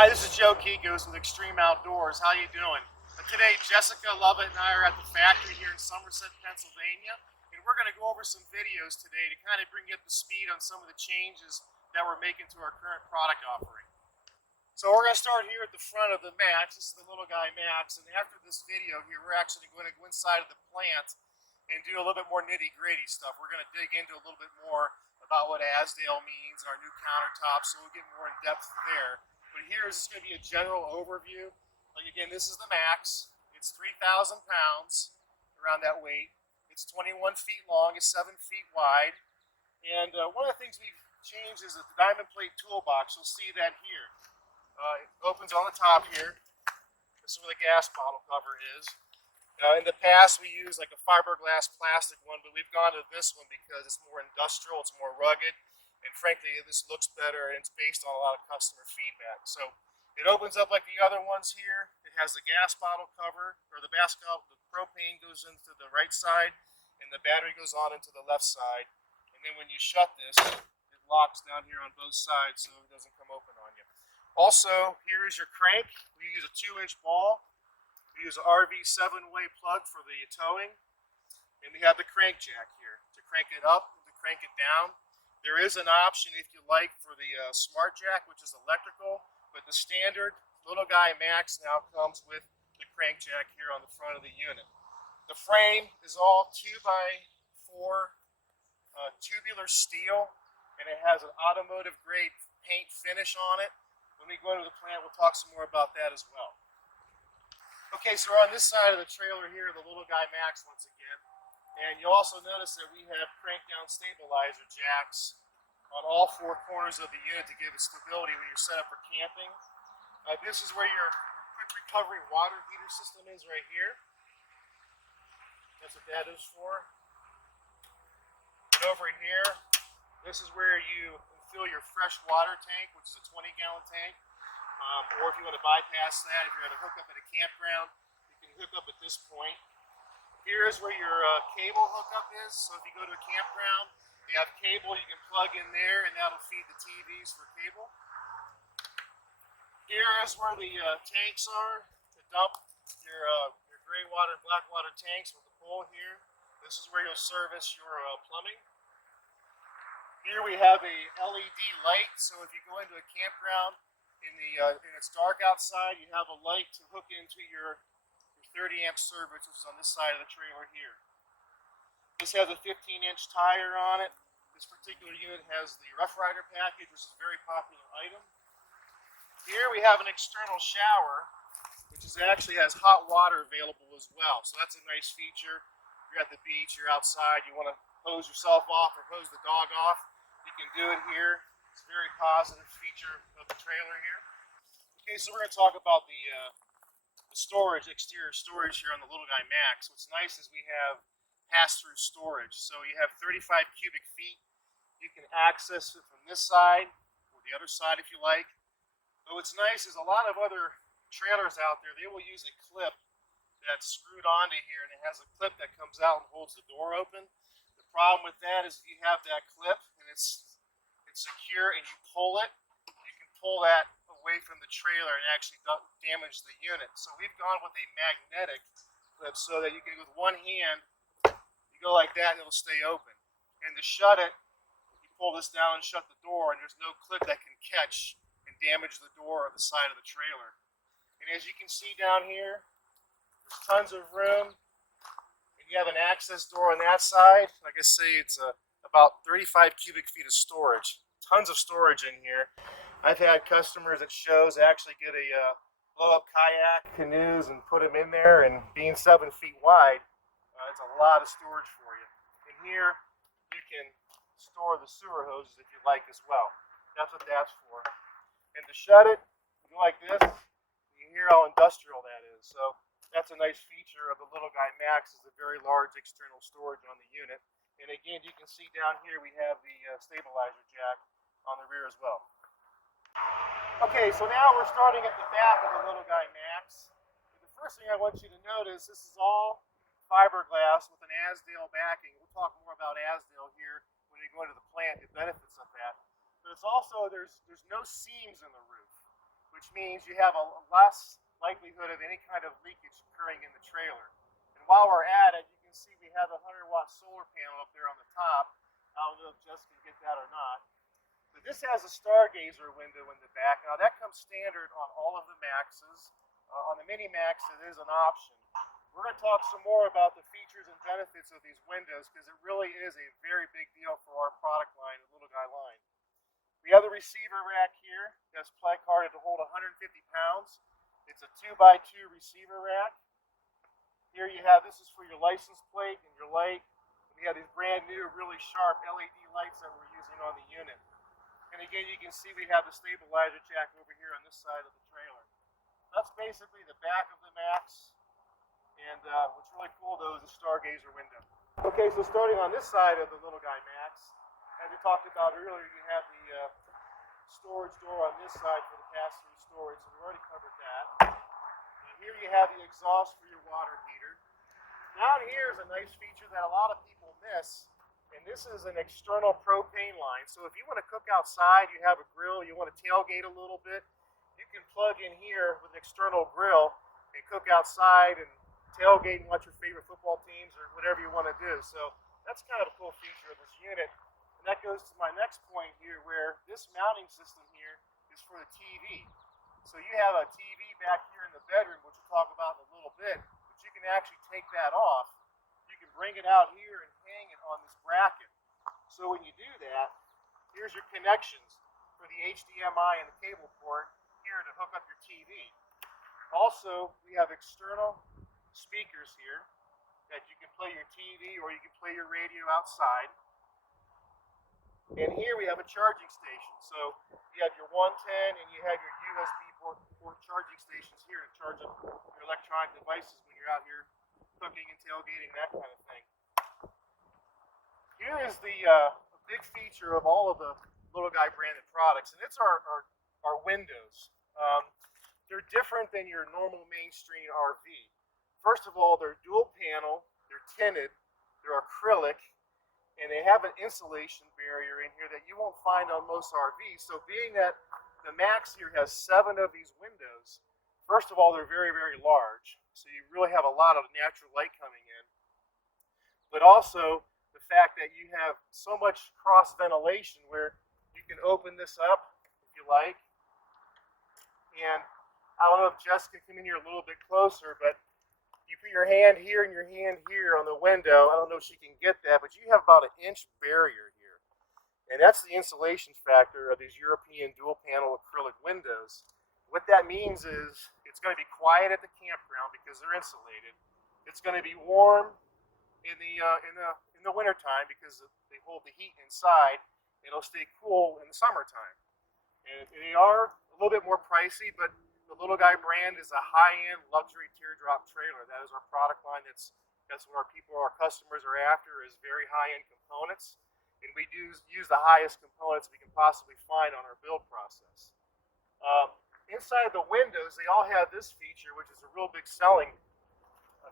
Hi, this is Joe Kicos with Xtreme Outdoors. How you doing? Today, Jessica Lovett and I are at the factory here in Somerset, Pennsylvania, and we're going to go over some videos today to kind of bring you up to speed on some of the changes that we're making to our current product offering. So we're going to start here at the front of the Max. This is the little guy Max, and after this video here, we're actually going to go inside of the plant and do a little bit more nitty-gritty stuff. We're going to dig into a little bit more about what Asdale means and our new countertops, so we'll get more in depth there. But here is just going to be a general overview. Like again, this is the Max. It's 3,000 pounds, around that weight. It's 21 feet long, it's 7 feet wide. And one of the things we've changed is the diamond plate toolbox. You'll see that here. It opens on the top here. This is where the gas bottle cover is. In the past, we used like a fiberglass plastic one, but we've gone to this one because it's more industrial, it's more rugged. And frankly, this looks better, and it's based on a lot of customer feedback. So it opens up like the other ones here. It has the gas bottle cover, or the propane goes into the right side, and the battery goes on into the left side. And then when you shut this, it locks down here on both sides so it doesn't come open on you. Also, here is your crank. We use a 2-inch ball. We use an RV 7-way plug for the towing. And we have the crank jack here to crank it up and to crank it down. There is an option, if you like, for the smart jack, which is electrical, but the standard little guy Max now comes with the crank jack here on the front of the unit. The frame is all 2x4 tubular steel, and it has an automotive grade paint finish on it. When we go to the plant, we'll talk some more about that as well. Okay, so we're on this side of the trailer here, the little guy Max once again. And you'll also notice that we have crank down stabilizer jacks on all 4 corners of the unit to give it stability when you're set up for camping. This is where your quick recovery water heater system is right here. That's what that is for. And over here, this is where you fill your fresh water tank, which is a 20-gallon tank. Or if you want to bypass that, if you're going to hook up at a campground, you can hook up at this point. Here is where your cable hookup is. So if you go to a campground, you have cable you can plug in there, and that'll feed the TVs for cable. Here is where the tanks are to dump your gray water and black water tanks with the pole here. This is where you'll service your plumbing. Here we have a LED light, so if you go into a campground and it's dark outside, you have a light to hook into your 30-amp service, which is on this side of the trailer here. This has a 15-inch tire on it. This particular unit has the Rough Rider package, which is a very popular item. Here we have an external shower, which actually has hot water available as well. So that's a nice feature. You're at the beach, you're outside, you want to hose yourself off or hose the dog off, you can do it here. It's a very positive feature of the trailer here. Okay, so we're going to talk about the storage, exterior storage here on the little guy Max. What's nice is we have pass-through storage. So you have 35 cubic feet. You can access it from this side or the other side if you like. But what's nice is a lot of other trailers out there, they will use a clip that's screwed onto here, and it has a clip that comes out and holds the door open. The problem with that is if you have that clip and it's secure and you pull it, you can pull that away from the trailer and actually damage the unit. So we've gone with a magnetic clip so that you can, with one hand, you go like that and it'll stay open. And to shut it, you pull this down and shut the door, and there's no clip that can catch and damage the door or the side of the trailer. And as you can see down here, there's tons of room, and you have an access door on that side. Like I say, it's about 35 cubic feet of storage. Tons of storage in here. I've had customers at shows actually get a blow-up kayak, canoes, and put them in there, and being 7 feet wide, it's a lot of storage for you. And here, you can store the sewer hoses if you like as well. That's what that's for. And to shut it, you go like this, you hear how industrial that is. So that's a nice feature of the little guy Max, is a very large external storage on the unit. And again, you can see down here we have the stabilizer jack on the rear as well. Okay, so now we're starting at the back of the little guy Max. And the first thing I want you to notice, this is all fiberglass with an Asdale backing. We'll talk more about Asdale here when we go into the plant, the benefits of that. But it's also, there's no seams in the roof, which means you have a less likelihood of any kind of leakage occurring in the trailer. And while we're at it, you can see we have a 100-watt solar panel up there on the top. I don't know if Jess can get that or not. But this has a stargazer window in the back. Now that comes standard on all of the Maxes. On the Mini Max, it is an option. We're going to talk some more about the features and benefits of these windows because it really is a very big deal for our product line, the Little Guy line. We have the receiver rack here that's placarded to hold 150 pounds. It's a 2x2 receiver rack. Here you have, this is for your license plate and your light. We have these brand new, really sharp LED lights that we're using on the unit. And again, you can see we have the stabilizer jack over here on this side of the trailer. That's basically the back of the Max. And what's really cool, though, is the stargazer window. Okay, so starting on this side of the Little Guy Max, as we talked about earlier, you have the storage door on this side for the pass-through storage, so we already covered that. And here you have the exhaust for your water heater. Down here is a nice feature that a lot of people miss, and this is an external propane line. So if you want to cook outside, you have a grill, you want to tailgate a little bit, you can plug in here with an external grill and cook outside and tailgate and watch your favorite football teams or whatever you want to do. So that's kind of a cool feature of this unit. And that goes to my next point here, where this mounting system here is for the TV. So you have a TV back here in the bedroom, which we'll talk about in a little bit, but you can actually take that off. You can bring it out here and hang it on this bracket. So when you do that, here's your connections for the HDMI and the cable port here to hook up your TV. Also, we have external speakers here that you can play your TV or you can play your radio outside. And here we have a charging station. So you have your 110 and you have your USB port charging stations here to charge up your electronic devices when you're out here cooking and tailgating, that kind of thing. Here is the big feature of all of the Little Guy branded products, and it's our windows. They're different than your normal mainstream RV. First of all, they're dual panel, they're tinted, they're acrylic, and they have an insulation barrier in here that you won't find on most RVs. So being that the Max here has 7 of these windows, first of all, they're very, very large. So you really have a lot of natural light coming in. But also the fact that you have so much cross ventilation where you can open this up if you like. And I don't know if Jess can come in here a little bit closer, but you put your hand here and your hand here on the window. I don't know if she can get that, but you have about an inch barrier here. And that's the insulation factor of these European dual panel acrylic windows. What that means is it's going to be quiet at the campground because they're insulated. It's going to be warm in the wintertime because they hold the heat inside. It'll stay cool in the summertime. And they are a little bit more pricey, but the Little Guy brand is a high-end luxury teardrop trailer. That is our product line. That's what our customers are after, is very high-end components. And we do use the highest components we can possibly find on our build process. Inside the windows, they all have this feature, which is a real big selling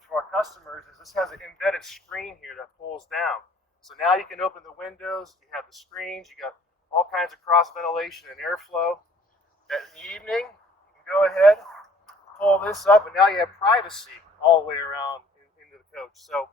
for our customers, is this has an embedded screen here that pulls down. So now you can open the windows, you have the screens, you got all kinds of cross ventilation and airflow. In the evening, go ahead, pull this up, and now you have privacy all the way around into the coach. So,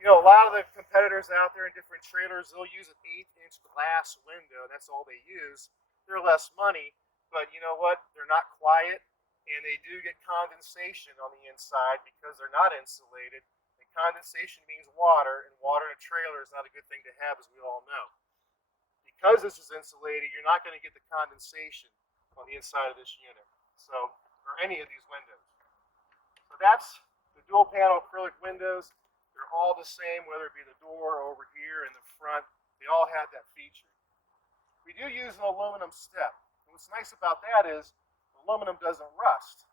you know, a lot of the competitors out there in different trailers, they'll use an 1/8-inch glass window. That's all they use. They're less money, but you know what? They're not quiet, and they do get condensation on the inside because they're not insulated. And condensation means water, and water in a trailer is not a good thing to have, as we all know. Because this is insulated, you're not going to get the condensation on the inside of this unit. So, or any of these windows. So that's the dual panel acrylic windows. They're all the same, whether it be the door over here in the front. They all have that feature. We do use an aluminum step. And what's nice about that is aluminum doesn't rust.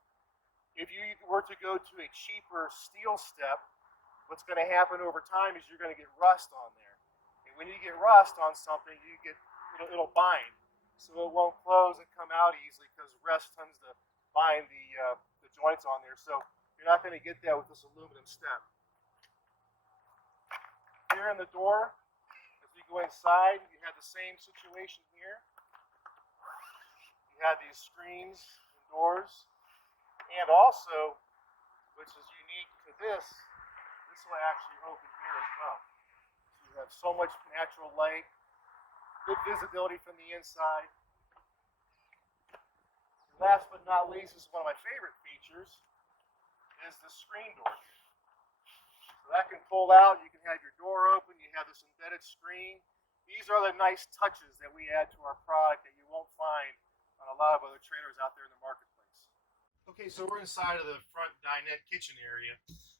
If you were to go to a cheaper steel step, what's going to happen over time is you're going to get rust on there. And when you get rust on something, it'll bind. So it won't close and come out easily because rust tends to bind the joints on there. So you're not going to get that with this aluminum step. Here in the door, as we go inside, you have the same situation here. You have these screens and doors. And also, which is unique to this will actually open here as well. So you have so much natural light, good visibility from the inside. And last but not least, this is one of my favorite features, is the screen door. So that can pull out, you can have your door open, you have this embedded screen. These are the nice touches that we add to our product that you won't find on a lot of other trailers out there in the marketplace. Okay, so we're inside of the front dinette kitchen area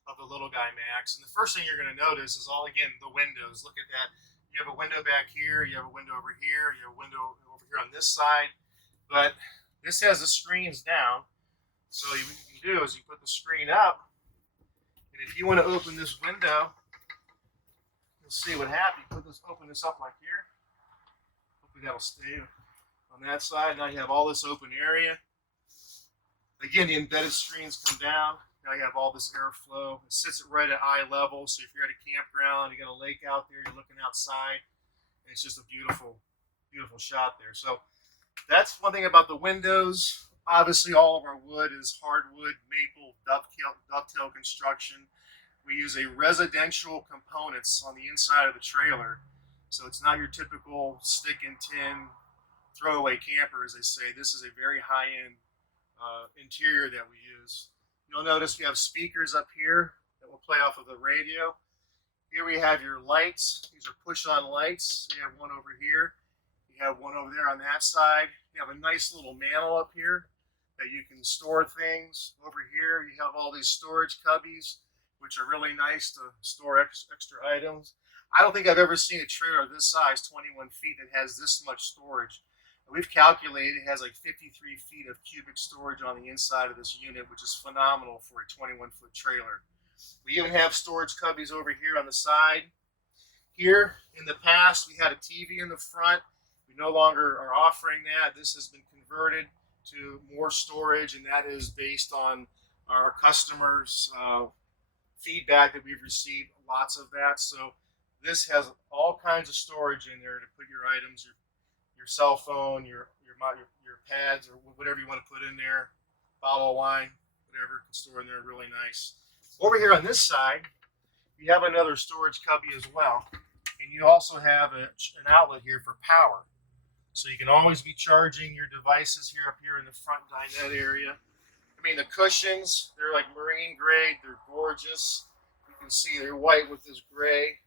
of the Little Guy Max, and the first thing you're going to notice is the windows. Look at that. You have a window back here, you have a window over here, you have a window over here on this side, but this has the screens down. So what you can do is you put the screen up, and if you want to open this window, you'll see what happens. Open this up like here. Hopefully that'll stay on that side. Now you have all this open area. Again, the embedded screens come down. Now you have all this airflow. It sits right at eye level, so if you're at a campground, you got a lake out there, you're looking outside, and it's just a beautiful, beautiful shot there. So that's one thing about the windows. Obviously, all of our wood is hardwood, maple, dovetail construction. We use a residential components on the inside of the trailer, so it's not your typical stick and tin throwaway camper, as they say. This is a very high-end interior that we use. You'll notice we have speakers up here that will play off of the radio. Here we have your lights. These are push-on lights. You have one over here. You have one over there on that side. You have a nice little mantle up here that you can store things. Over here you have all these storage cubbies, which are really nice to store extra items. I don't think I've ever seen a trailer this size, 21 feet, that has this much storage. We've calculated it has like 53 feet of cubic storage on the inside of this unit, which is phenomenal for a 21-foot trailer. We even have storage cubbies over here on the side. Here, in the past, we had a TV in the front. We no longer are offering that. This has been converted to more storage, and that is based on our customers' feedback that we've received, lots of that. So this has all kinds of storage in there to put your items, your cell phone, your pads, or whatever you want to put in there, bottle of wine, whatever, can store in there really nice. Over here on this side, you have another storage cubby as well, and you also have an outlet here for power. So you can always be charging your devices up here in the front dinette area. I mean, the cushions, they're like marine grade, they're gorgeous. You can see they're white with this gray.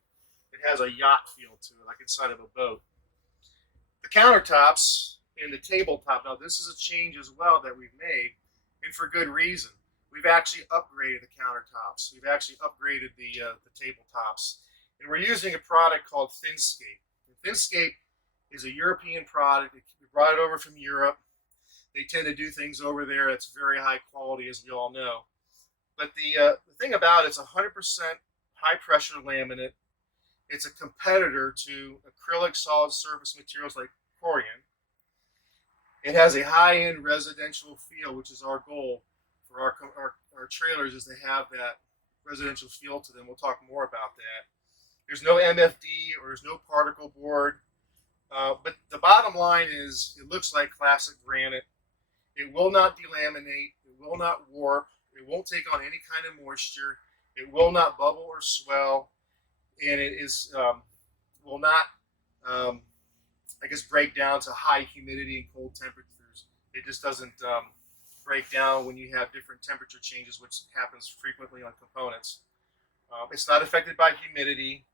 It has a yacht feel to it, like inside of a boat. The countertops and the tabletop, now this is a change as well that we've made, and for good reason. We've actually upgraded the countertops. We've actually upgraded the tabletops. And we're using a product called Thinscape. And Thinscape is a European product. We brought it over from Europe. They tend to do things over there that's very high quality, as we all know. But the thing about it's 100% high pressure laminate. It's a competitor to acrylic solid surface materials like Corian. It has a high-end residential feel, which is our goal for our trailers, is to have that residential feel to them. We'll talk more about that. There's no MFD or there's no particle board. But the bottom line is it looks like classic granite. It will not delaminate. It will not warp. It won't take on any kind of moisture. It will not bubble or swell. And it will not, break down to high humidity and cold temperatures. It just doesn't break down when you have different temperature changes, which happens frequently on components. It's not affected by humidity.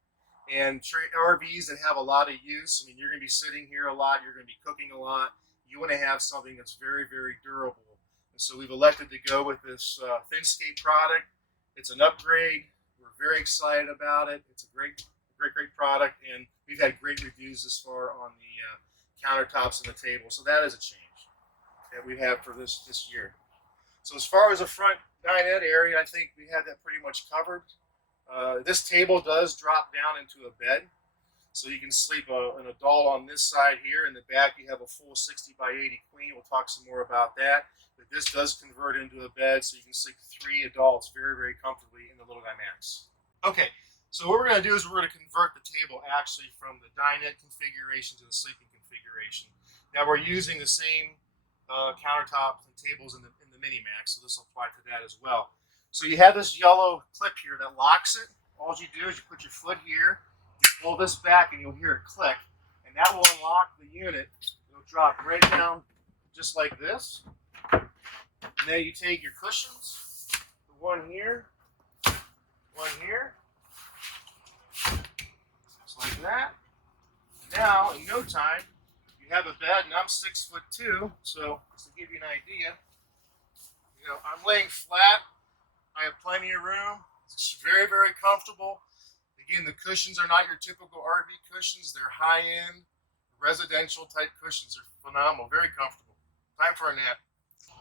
And RVs that have a lot of use, I mean, you're going to be sitting here a lot, you're going to be cooking a lot. You want to have something that's very, very durable. And so we've elected to go with this Thinscape product. It's an upgrade. We're very excited about it. It's a great product, and we've had great reviews this far on the countertops and the table. So that is a change that we have for this year. So as far as the front dinette area, I think we had that pretty much covered. This table does drop down into a bed, so you can sleep an adult on this side here. In the back, you have a full 60 by 80 queen. We'll talk some more about that. But this does convert into a bed, so you can sleep 3 adults very, very comfortably in the Little Guy Max. Okay, so what we're going to do is we're going to convert the table actually from the dinette configuration to the sleeping configuration. Now we're using the same countertops and tables in the Mini Max, so this will apply to that as well. So you have this yellow clip here that locks it. All you do is you put your foot here, you pull this back, and you'll hear it click, and that will unlock the unit. It'll drop right down just like this. And then you take your cushions, the one here, just like that. Now, in no time, you have a bed, and I'm 6'2", so just to give you an idea, I'm laying flat. I have plenty of room. It's very, very comfortable. Again, the cushions are not your typical RV cushions. They're high-end, residential type cushions. They're phenomenal, very comfortable. Time for a nap.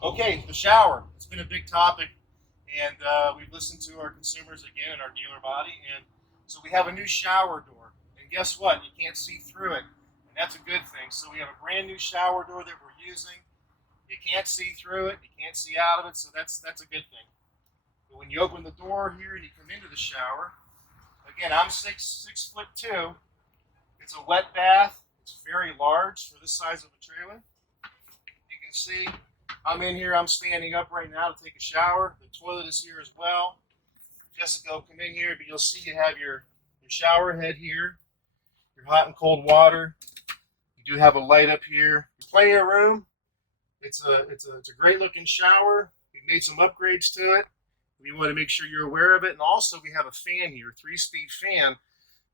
Okay, the shower. It's been a big topic, and we've listened to our consumers again in our dealer body, and so we have a new shower door. And guess what? You can't see through it, and that's a good thing. So we have a brand new shower door that we're using. You can't see through it. You can't see out of it, so that's a good thing. But when you open the door here and you come into the shower, again, I'm 6'2". It's a wet bath. It's very large for this size of a trailer. You can see I'm in here. I'm standing up right now to take a shower. The toilet is here as well. Jessica will come in here, but you'll see you have your shower head here, your hot and cold water. You do have a light up here. Plenty of room. It's a great looking shower. We've made some upgrades to it. We want to make sure you're aware of it. And also we have a fan here, 3-speed fan,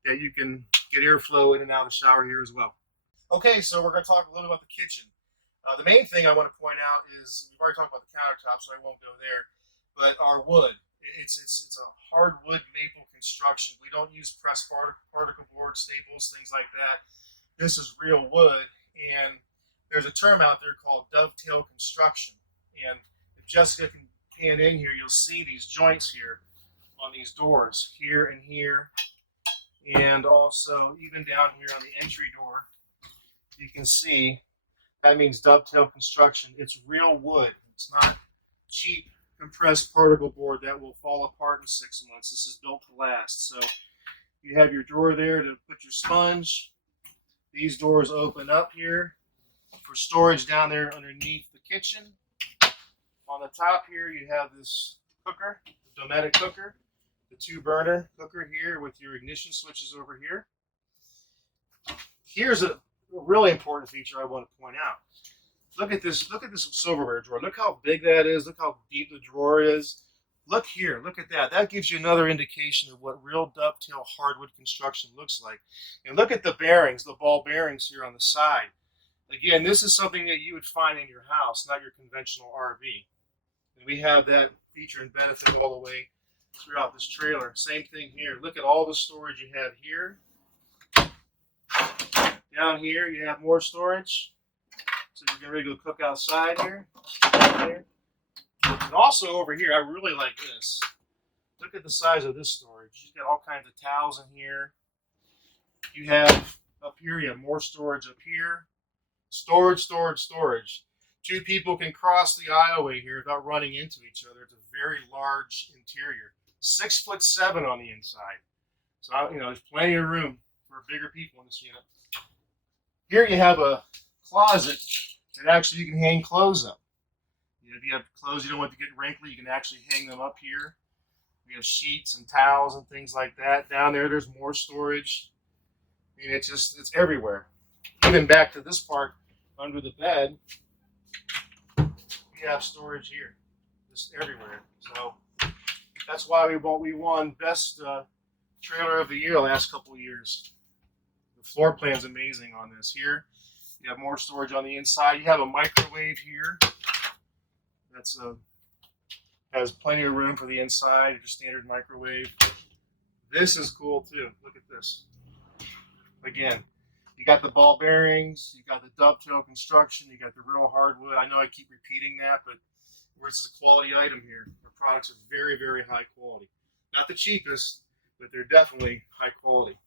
that you can get airflow in and out of the shower here as well. Okay, so we're going to talk a little about the kitchen. The main thing I want to point out is, we've already talked about the countertop, so I won't go there, but our wood. It's a hardwood maple construction. We don't use pressed particle board, staples, things like that. This is real wood, and there's a term out there called dovetail construction. And if Jessica can pan in here, you'll see these joints here on these doors, here and here, and also even down here on the entry door. You can see that means dovetail construction. It's real wood. It's not cheap compressed particle board that will fall apart in 6 months. This is built to last. So you have your drawer there to put your sponge. These doors open up here for storage down there underneath the kitchen. On the top here, you have this cooker, the Dometic cooker, the 2-burner cooker here with your ignition switches over here. Here's a really important feature I want to point out. Look at this silverware drawer. Look how big that is. Look how deep the drawer is. Look here. Look at that. That gives you another indication of what real dovetail hardwood construction looks like. And look at the bearings, the ball bearings here on the side. Again, this is something that you would find in your house, not your conventional RV. And we have that feature and benefit all the way throughout this trailer. Same thing here. Look at all the storage you have here. Down here, you have more storage. So you're ready to go cook outside here. And also over here, I really like this. Look at the size of this storage. You've got all kinds of towels in here. You have up here, you have more storage up here. Storage, storage, storage. 2 people can cross the aisleway here without running into each other. It's a very large interior. 6'7" on the inside. So, there's plenty of room for bigger people in this unit. Here you have a closet that actually you can hang clothes up. If you have clothes you don't want to get wrinkly, you can actually hang them up here. We have sheets and towels and things like that. Down there's more storage. I mean, it's everywhere. Even back to this part under the bed, we have storage here, just everywhere. So that's why we won best trailer of the year the last couple of years. The floor plan's amazing on this. Here you have more storage on the inside. You have a microwave here. That's has plenty of room for the inside. Your standard microwave. This is cool too. Look at this. Again, you got the ball bearings. You got the dovetail construction. You got the real hardwood. I know I keep repeating that, but this is a quality item here. Our products are very, very high quality. Not the cheapest, but they're definitely high quality.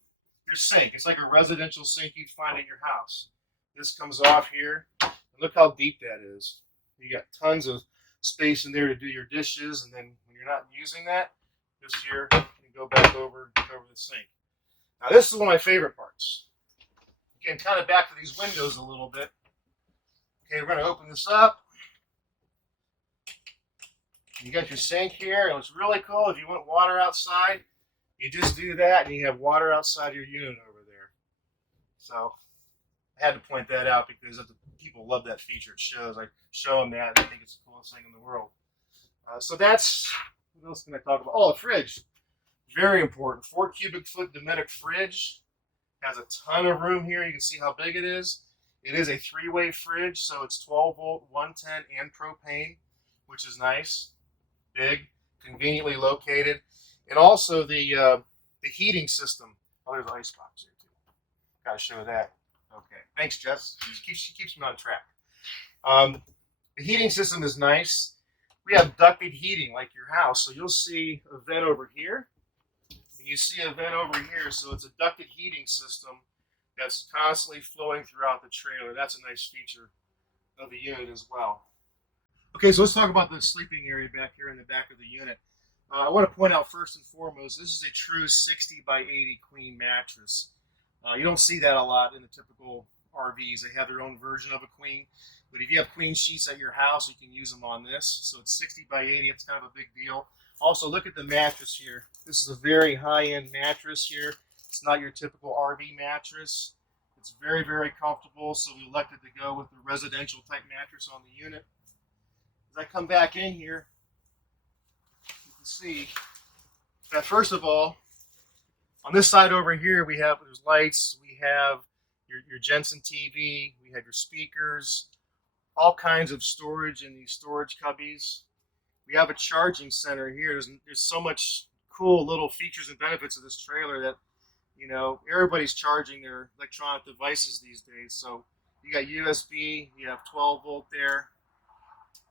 Your sink. It's like a residential sink you'd find in your house. This comes off here. And look how deep that is. You got tons of space in there to do your dishes, and then when you're not using that, this here, you can go back over and cover the sink. Now this is one of my favorite parts. Again, kind of back to these windows a little bit. Okay, we're going to open this up. You got your sink here, and what's really cool, if you want water outside, you just do that, and you have water outside your unit over there. So I had to point that out because people love that feature. It shows. I show them that, and I think it's the coolest thing in the world. So that's, what else can I talk about? Oh, a fridge. Very important. 4 cubic foot Dometic fridge. Has a ton of room here. You can see how big it is. It is a 3-way fridge, so it's 12 volt, 110, and propane, which is nice. Big, conveniently located. And also the heating system. Oh, there's an ice box here too. Got to show that. Okay, thanks, Jess. She keeps me on track. The heating system is nice. We have ducted heating like your house, so you'll see a vent over here. And you see a vent over here, so it's a ducted heating system that's constantly flowing throughout the trailer. That's a nice feature of the unit as well. Okay, so let's talk about the sleeping area back here in the back of the unit. I want to point out first and foremost, this is a true 60 by 80 queen mattress. You don't see that a lot in the typical RVs. They have their own version of a queen. But if you have queen sheets at your house, you can use them on this. So it's 60 by 80. It's kind of a big deal. Also, look at the mattress here. This is a very high-end mattress here. It's not your typical RV mattress. It's very, very comfortable. So we elected to go with the residential type mattress on the unit. As I come back in here, you can see that first of all, on this side over here, there's lights, we have your Jensen TV, we have your speakers, all kinds of storage in these storage cubbies. We have a charging center here. There's so much cool little features and benefits of this trailer that, you know, everybody's charging their electronic devices these days. So you got USB, you have 12 volt there.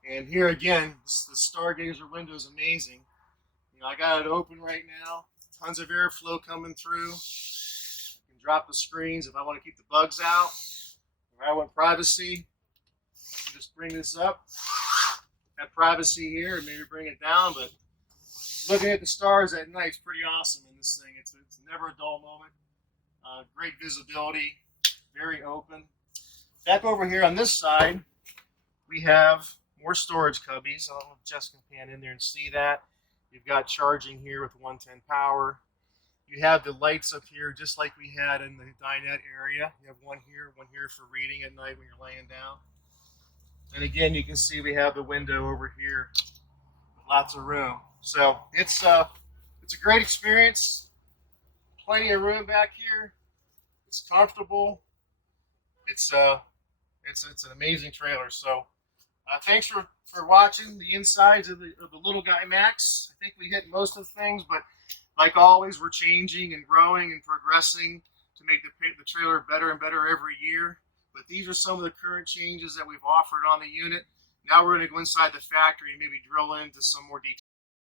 And here again, the Stargazer window is amazing. You know, I got it open right now. Tons of airflow coming through. I can drop the screens if I want to keep the bugs out. If I want privacy, I can just bring this up. Have privacy here and maybe bring it down, but looking at the stars at night is pretty awesome in this thing. It's never a dull moment. Great visibility, very open. Back over here on this side, we have more storage cubbies. I don't know if Jess can pan in there and see that. You've got charging here with 110 power. You have the lights up here just like we had in the dinette area. You have one here for reading at night when you're laying down. And again, you can see we have the window over here with lots of room. So it's a great experience. Plenty of room back here. It's comfortable. It's an amazing trailer. So thanks for watching the insides of the Little Guy Max. I think we hit most of the things, but like always, we're changing and growing and progressing to make the trailer better and better every year. But these are some of the current changes that we've offered on the unit. Now we're going to go inside the factory and maybe drill into some more details.